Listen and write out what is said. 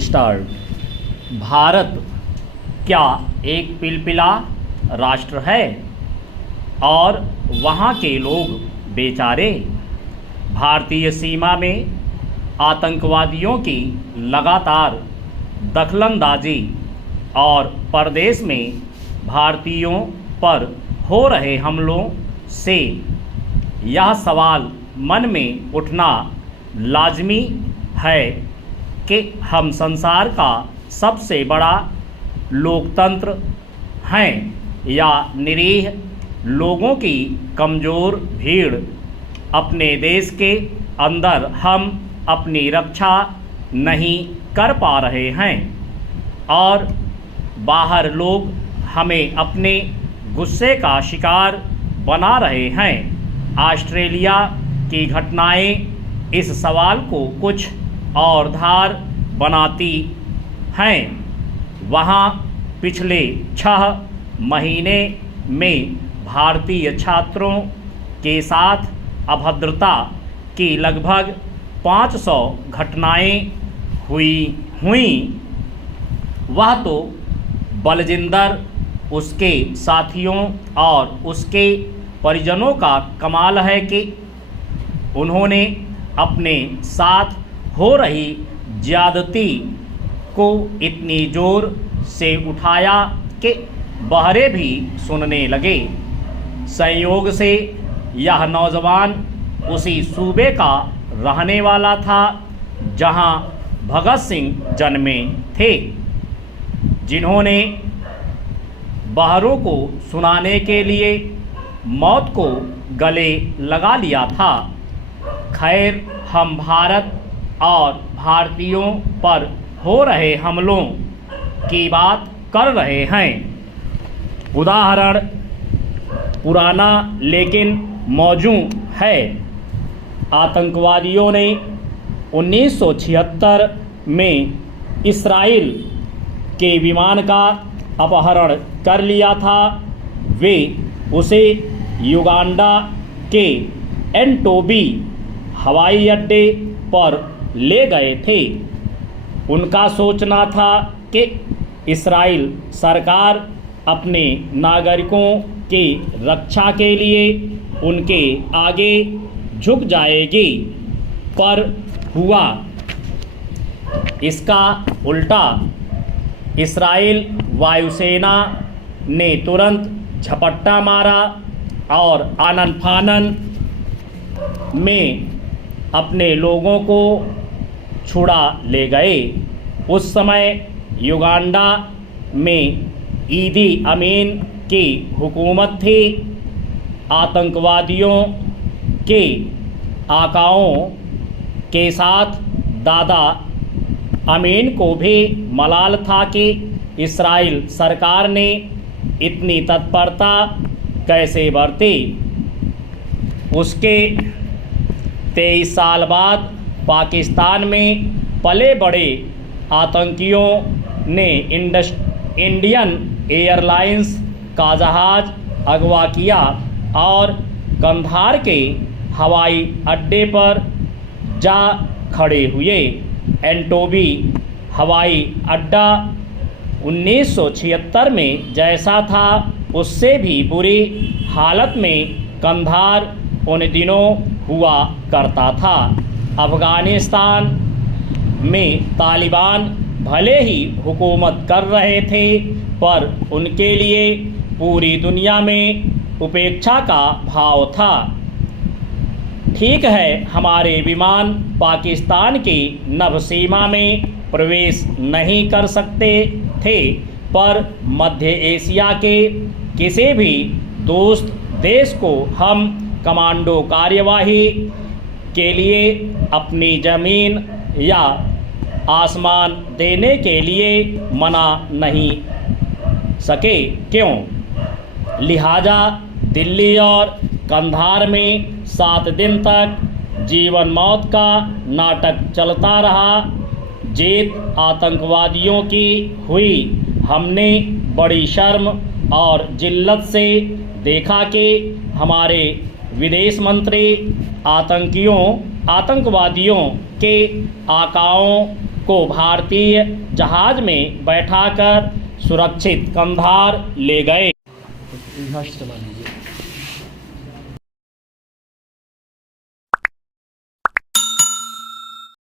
Start. Bharat क्या एक पिलपिला राष्ट्र है और वहाँ के लोग बेचारे भारतीय सीमा में आतंकवादियों की लगातार दखलंदाजी और परदेश में भारतीयों पर हो रहे हमलों से यह सवाल मन में उठना लाजमी है कि हम संसार का सबसे बड़ा लोकतंत्र हैं या निरीह लोगों की कमज़ोर भीड़। अपने देश के अंदर हम अपनी रक्षा नहीं कर पा रहे हैं और बाहर लोग हमें अपने गुस्से का शिकार बना रहे हैं। ऑस्ट्रेलिया की घटनाएं इस सवाल को कुछ और धार बनाती हैं। वहाँ पिछले 6 महीने में भारतीय छात्रों के साथ अभद्रता की लगभग 500 घटनाएं हुई। वह तो बलजिंदर, उसके साथियों और उसके परिजनों का कमाल है कि उन्होंने अपने साथ हो रही ज्यादती को इतनी ज़ोर से उठाया कि बहरे भी सुनने लगे। संयोग से यह नौजवान उसी सूबे का रहने वाला था जहां भगत सिंह जन्मे थे, जिन्होंने बहरों को सुनाने के लिए मौत को गले लगा लिया था। खैर, हम भारत और भारतीयों पर हो रहे हमलों की बात कर रहे हैं। उदाहरण पुराना लेकिन मौजूद है। आतंकवादियों ने 1976 में इस्राइल के विमान का अपहरण कर लिया था। वे उसे युगांडा के एंटोबी हवाई अड्डे पर ले गए थे। उनका सोचना था कि इस्राइल सरकार अपने नागरिकों की रक्षा के लिए उनके आगे झुक जाएगी, पर हुआ इसका उल्टा। इस्राइल वायुसेना ने तुरंत झपट्टा मारा और आनन फानन में अपने लोगों को छुड़ा ले गए। उस समय युगांडा में ईदी अमीन की हुकूमत थी। आतंकवादियों के आकाओं के साथ दादा अमीन को भी मलाल था कि इस्राइल सरकार ने इतनी तत्परता कैसे बरती। उसके 23 साल बाद पाकिस्तान में पले बड़े आतंकियों ने इंडियन एयरलाइंस का जहाज़ अगवा किया और कंधार के हवाई अड्डे पर जा खड़े हुए। एंटोबी हवाई अड्डा 1976 में जैसा था उससे भी बुरी हालत में कंधार उन दिनों हुआ करता था। अफ़गानिस्तान में तालिबान भले ही हुकूमत कर रहे थे, पर उनके लिए पूरी दुनिया में उपेक्षा का भाव था। ठीक है, हमारे विमान पाकिस्तान की नभ सीमा में प्रवेश नहीं कर सकते थे, पर मध्य एशिया के किसी भी दोस्त देश को हम कमांडो कार्यवाही के लिए अपनी ज़मीन या आसमान देने के लिए मना नहीं सके। क्यों? लिहाजा दिल्ली और कंधार में 7 दिन तक जीवन मौत का नाटक चलता रहा। जीत आतंकवादियों की हुई। हमने बड़ी शर्म और जिल्लत से देखा कि हमारे विदेश मंत्री आतंकवादियों के आकाओं को भारतीय जहाज में बैठाकर सुरक्षित कंधार ले गए। लास्ट चला लीजिए।